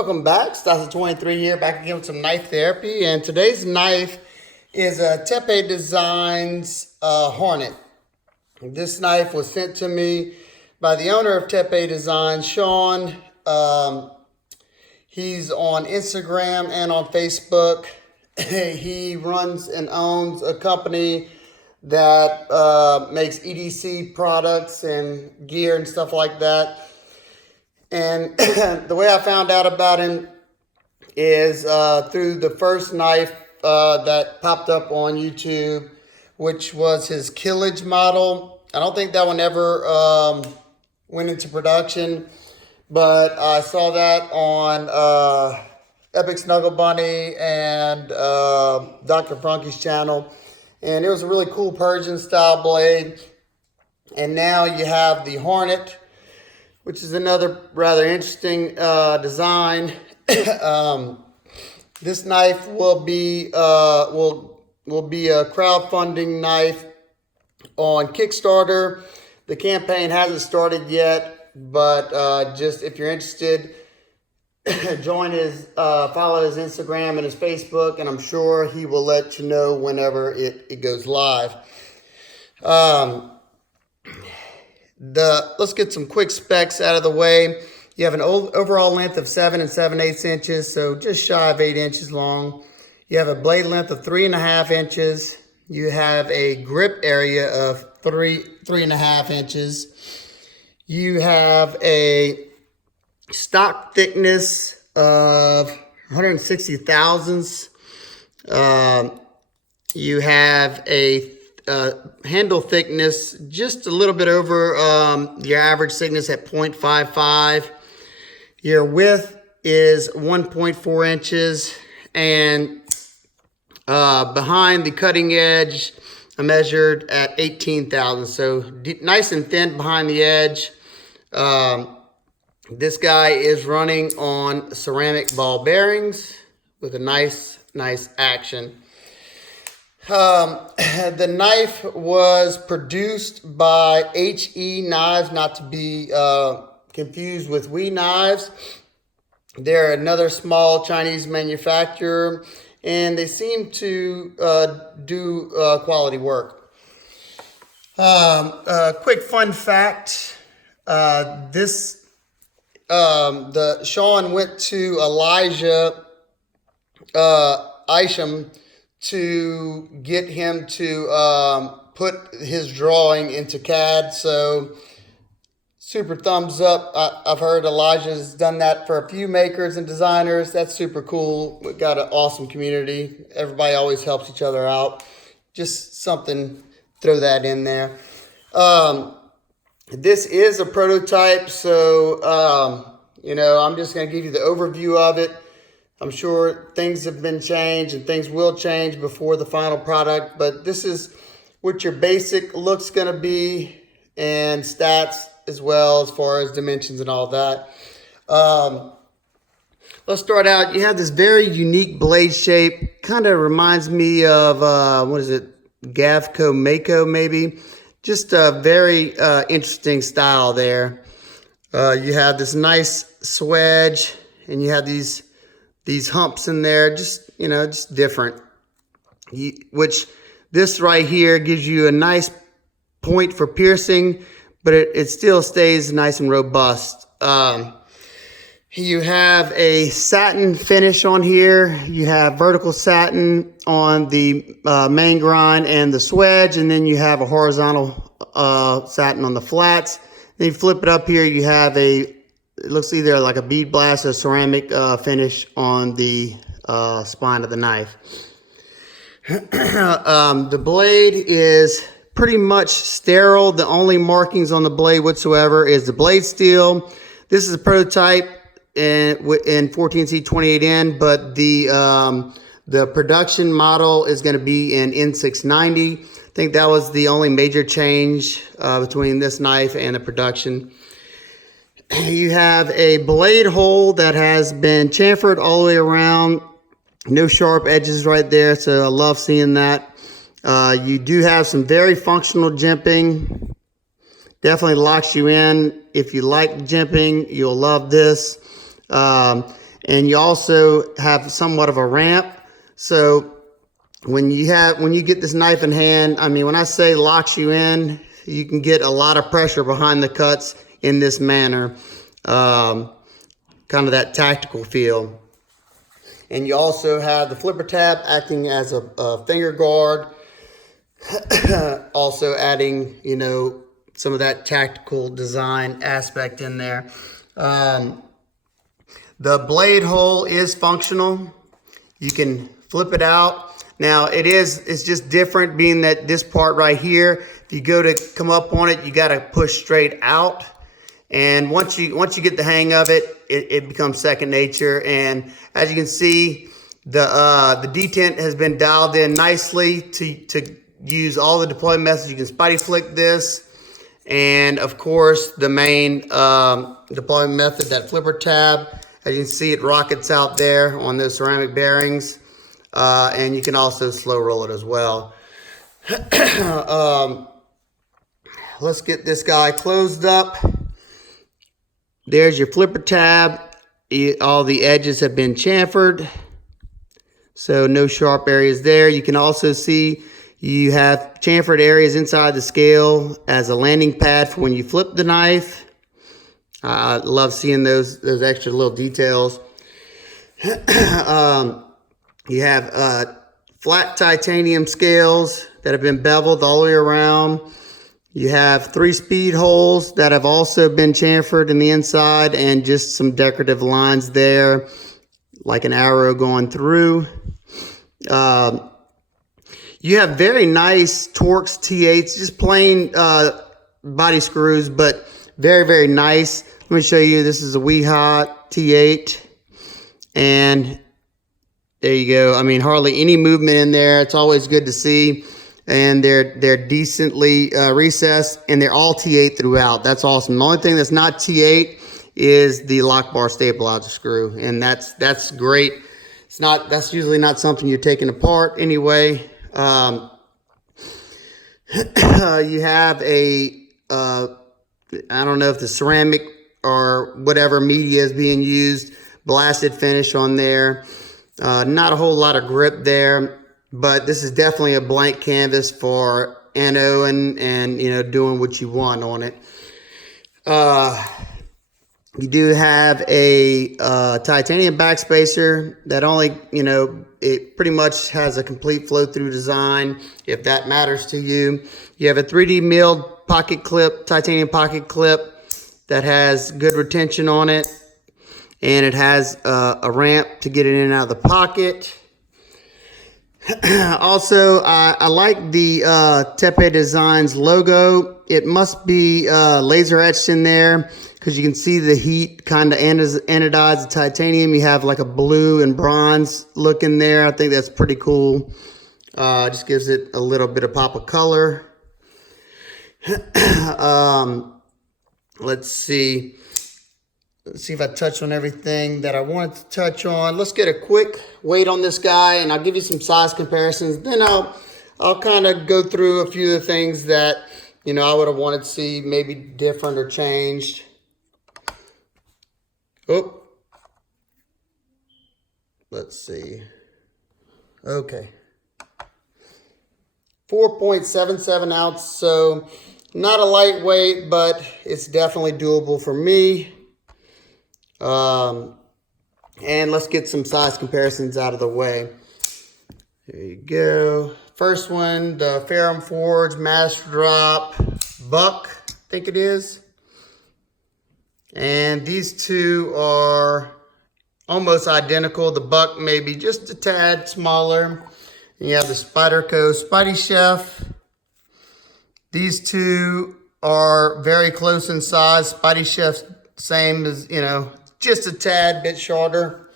Welcome back. Stasa23 here, back again with some knife therapy. And today's knife is a Tepe Designs Hornet. This knife was sent to me by the owner of Tepe Designs, Sean. He's on Instagram and on Facebook. He runs and owns a company that makes EDC products and gear and stuff like that. And the way I found out about him is through the first knife that popped up on YouTube, which was his Killage model. I don't think that one ever went into production, but I saw that on Epic Snuggle Bunny and Dr. Funky's channel. And it was a really cool Persian style blade. And now you have the Hornet, which is another rather interesting design. This knife will be a crowdfunding knife on Kickstarter. The campaign hasn't started yet, but just if you're interested, join his, follow his Instagram and his Facebook, and I'm sure he will let you know whenever it goes live. Let's get some quick specs out of the way. You have an overall length of 7 7/8 inches, so just shy of 8 inches long. You have a blade length of 3.5 inches. You have a grip area of 3.5 inches. You have a stock thickness of 160 thousandths. You have a handle thickness just a little bit over your average thickness at 0.55. Your width is 1.4 inches, and behind the cutting edge I measured at 18 thousandths, so nice and thin behind the edge. This guy is running on ceramic ball bearings with a nice action. The knife was produced by HE Knives, not to be confused with We Knives. They're another small Chinese manufacturer, and they seem to do quality work. Quick fun fact: Sean went to Elijah Isham to get him to put his drawing into CAD. So super thumbs up. I've heard Elijah's done that for a few makers and designers. That's super cool. We've got an awesome community. Everybody always helps each other out. Just something, throw that in there. This is a prototype, so I'm just going to give you the overview of it. I'm sure things have been changed and things will change before the final product, but this is what your basic look's going to be, and stats as well as far as dimensions and all that. Let's start out. You have this very unique blade shape. Kind of reminds me of, Gavco Mako maybe. Just a very interesting style there. You have this nice swedge, and you have these humps in there, just different. Which this right here gives you a nice point for piercing, but it still stays nice and robust. You have a satin finish on here. You have vertical satin on the main grind and the swedge, and then you have a horizontal satin on the flats. Then you flip it up here, you have it looks either like a bead blast or ceramic finish on the spine of the knife. The blade is pretty much sterile. The only markings on the blade whatsoever is the blade steel. This is a prototype in 14C 28N, but the production model is going to be in N690. I think that was the only major change between this knife and the production. You have a blade hole that has been chamfered all the way around. No sharp edges right there, so I love seeing that. You do have some very functional jimping. Definitely locks you in. If you like jimping, you'll love this. and you also have somewhat of a ramp. So when you get this knife in hand, I mean, when I say locks you in, you can get a lot of pressure behind the cuts in this manner. Kind of that tactical feel. And you also have the flipper tab acting as a finger guard. Also adding, you know, some of that tactical design aspect in there. The blade hole is functional. You can flip it out. Now it's just different being that this part right here, if you go to come up on it, you got to push straight out. And once you get the hang of it, it becomes second nature. And as you can see, the detent has been dialed in nicely to use all the deployment methods. You can spidey flick this. And of course, the main deployment method, that flipper tab. As you can see, it rockets out there on those ceramic bearings. And you can also slow roll it as well. Let's get this guy closed up. There's your flipper tab. All the edges have been chamfered, so no sharp areas there. You can also see you have chamfered areas inside the scale as a landing pad for when you flip the knife. I love seeing those extra little details. You have flat titanium scales that have been beveled all the way around. You have 3 speed holes that have also been chamfered in the inside, and just some decorative lines there, like an arrow going through. You have very nice Torx T8s, just plain body screws, but very, very nice. Let me show you. This is a Weehot T8, and there you go. I mean, hardly any movement in there. It's always good to see. And they're decently recessed, and they're all T8 throughout. That's awesome. The only thing that's not T8 is the lock bar stabilizer screw, and that's great. That's usually not something you're taking apart anyway. You have a I don't know if the ceramic or whatever media is being used, blasted finish on there. Not a whole lot of grip there. But this is definitely a blank canvas for annoing and, you know, doing what you want on it. You do have a titanium backspacer that only, you know, it pretty much has a complete flow-through design, if that matters to you. You have a 3D milled pocket clip, titanium pocket clip that has good retention on it. And it has a ramp to get it in and out of the pocket. Also, I like the Tepe Designs logo. It must be laser etched in there, because you can see the heat kind of anodize the titanium. You have like a blue and bronze look in there. I think that's pretty cool. Just gives it a little bit of pop of color. Let's see. Let's see if I touch on everything that I wanted to touch on. Let's get a quick weight on this guy, and I'll give you some size comparisons. Then I'll kind of go through a few of the things that, you know, I would have wanted to see maybe different or changed. Oh, let's see. Okay. 4.77 ounce, so not a lightweight, but it's definitely doable for me. And let's get some size comparisons out of the way. There you go. First one, the Ferrum Forge Master Drop Buck, I think it is. And these two are almost identical. The Buck may be just a tad smaller. And you have the Spyderco Spidey Chef. These two are very close in size. Spidey Chef's same as, you know, just a tad bit shorter.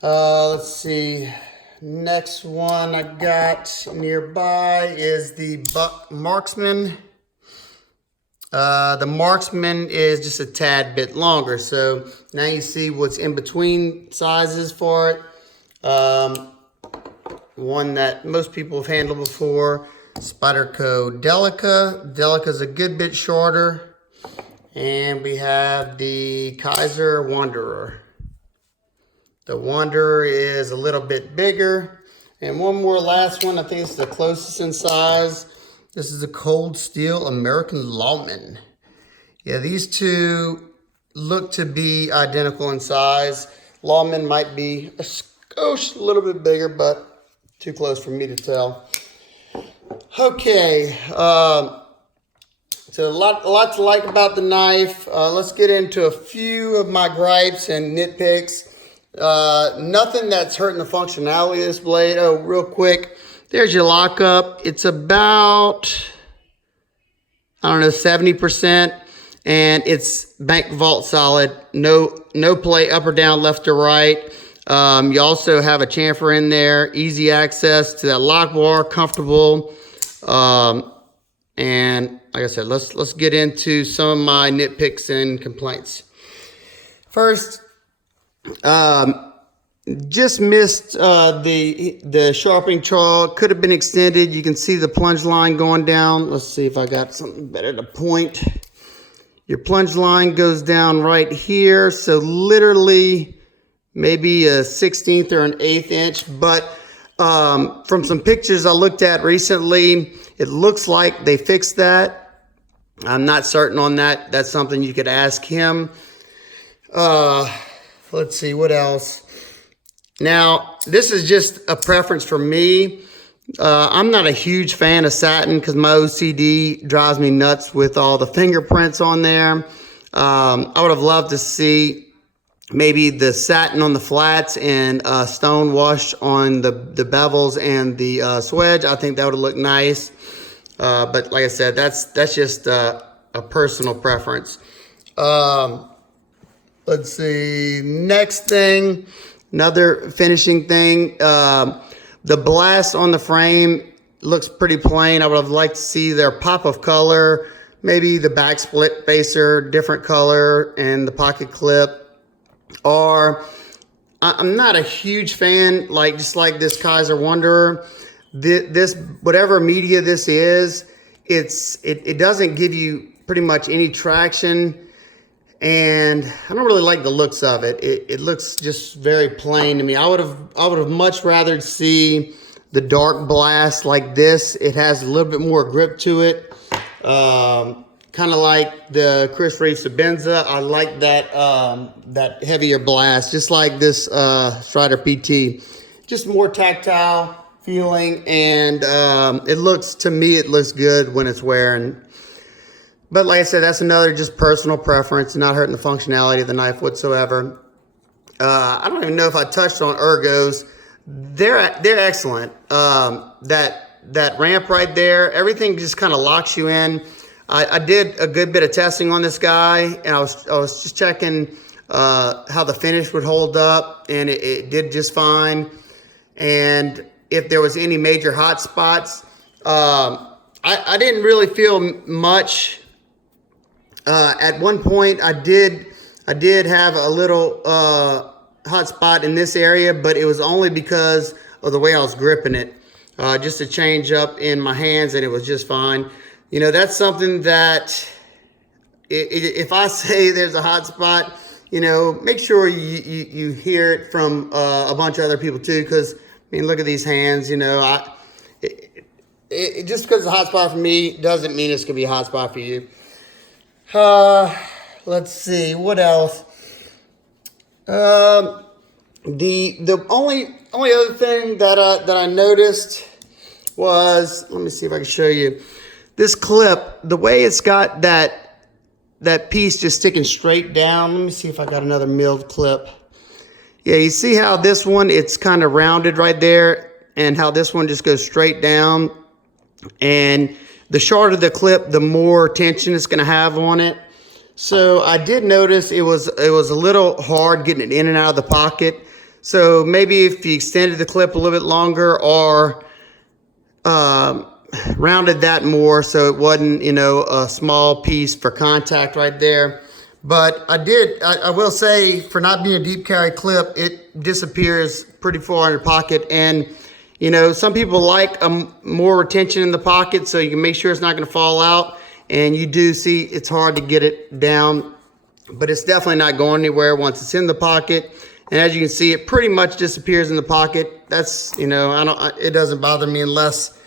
Let's see. Next one I got nearby is the Buck Marksman. The Marksman is just a tad bit longer. So now you see what's in between sizes for it. One that most people have handled before, Spyderco Delica. Delica's a good bit shorter. And we have the Kaiser Wanderer. The Wanderer is a little bit bigger. And one more last one, I think it's the closest in size. This is a Cold Steel American Lawman. Yeah, these two look to be identical in size. Lawman might be a skosh a little bit bigger, but too close for me to tell. Okay, so a lot to like about the knife. Let's get into a few of my gripes and nitpicks. Nothing that's hurting the functionality of this blade. Oh, real quick, there's your lockup. It's about, I don't know, 70%, and it's bank vault solid. No play up or down, left or right. You also have a chamfer in there, easy access to that lock bar, comfortable. And like I said, let's get into some of my nitpicks and complaints. First, just missed the sharpening trawl. Could have been extended. You can see the plunge line going down. Let's see if I got something better to point. Your plunge line goes down right here, so literally maybe a 16th or an 1/8 inch. But from some pictures I looked at recently, it looks like they fixed that. I'm not certain on that. That's something you could ask him. Let's see, what else? Now, this is just a preference for me. I'm not a huge fan of satin because my OCD drives me nuts with all the fingerprints on there. I would have loved to see maybe the satin on the flats and stone wash on the bevels and the swedge. I think that would have looked nice. But like I said, that's just a personal preference. Let's see, next thing, another finishing thing. The blast on the frame looks pretty plain. I would have liked to see their pop of color, maybe the back split spacer, different color, and the pocket clip. Or I'm not a huge fan, just like this Kaiser Wanderer. This whatever media this is, it doesn't give you pretty much any traction, and I don't really like the looks of it. It looks just very plain to me. I would have much rather see the dark blast like this. It has a little bit more grip to it. Kind of like the Chris Reeve Sabenza. I like that heavier blast, just like this Strider PT. Just more tactile feeling, and it looks good when it's wearing. But like I said, that's another just personal preference, not hurting the functionality of the knife whatsoever. I don't even know if I touched on ergos. They're excellent. That ramp right there, everything just kind of locks you in. I did a good bit of testing on this guy, and I was just checking how the finish would hold up, and it did just fine. And if there was any major hot spots, I didn't really feel much. At one point, I did have a little hot spot in this area, but it was only because of the way I was gripping it. Just a change up in my hands, and it was just fine. You know, that's something that if I say there's a hot spot, you know, make sure you hear it from a bunch of other people too, because, I mean, look at these hands, you know. Just because it's a hot spot for me doesn't mean it's going to be a hot spot for you. Let's see, what else? The only other thing that I noticed was, let me see if I can show you. This clip, the way it's got that piece just sticking straight down. Let me see if I got another milled clip. Yeah, you see how this one, it's kind of rounded right there, and how this one just goes straight down. And the shorter the clip, the more tension it's going to have on it. So I did notice it was a little hard getting it in and out of the pocket. So maybe if you extended the clip a little bit longer, or rounded that more so it wasn't, you know, a small piece for contact right there. But I will say, for not being a deep carry clip, it disappears pretty far in your pocket. And, you know, some people like more retention in the pocket, so you can make sure it's not going to fall out. And you do see it's hard to get it down, but it's definitely not going anywhere once it's in the pocket. And as you can see, it pretty much disappears in the pocket. That's, you know, it doesn't bother me unless,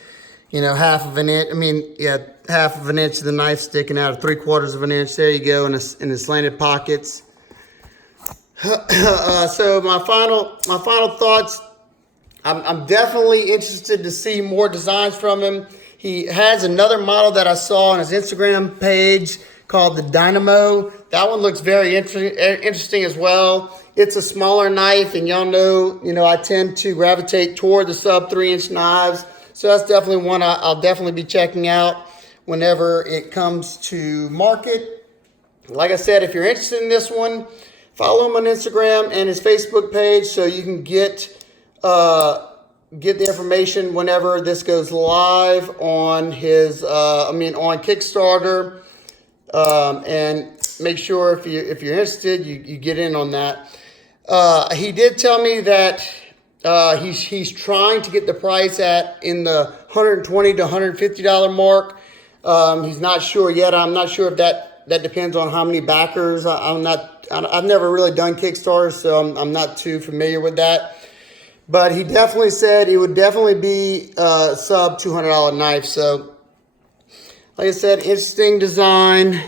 you know, half of an inch, I mean, yeah, half of an inch of the knife sticking out, or 3/4 of an inch. There you go, in the slanted pockets. So my final thoughts. I'm definitely interested to see more designs from him. He has another model that I saw on his Instagram page called the Dynamo. That one looks very interesting as well. It's a smaller knife, and y'all know, you know, I tend to gravitate toward the sub 3-inch knives. So that's definitely one I'll definitely be checking out whenever it comes to market. Like I said, if you're interested in this one, follow him on Instagram and his Facebook page so you can get the information whenever this goes live on his, on Kickstarter. And make sure if you're interested, you get in on that. He did tell me that he's trying to get the price in the $120 to $150 mark. He's not sure yet. I'm not sure if that depends on how many backers. I've never really done Kickstarter, so I'm not too familiar with that. But he definitely said it would definitely be a sub $200 knife. So, like I said, interesting design,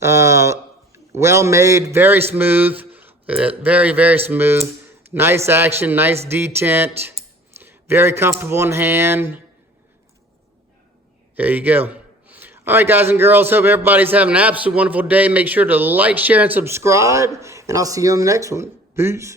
well made, very smooth. Look at that, very, very smooth. Nice action, nice detent, very comfortable in hand. There you go. All right, guys and girls, hope everybody's having an absolutely wonderful day. Make sure to like, share, and subscribe, and I'll see you on the next one. Peace.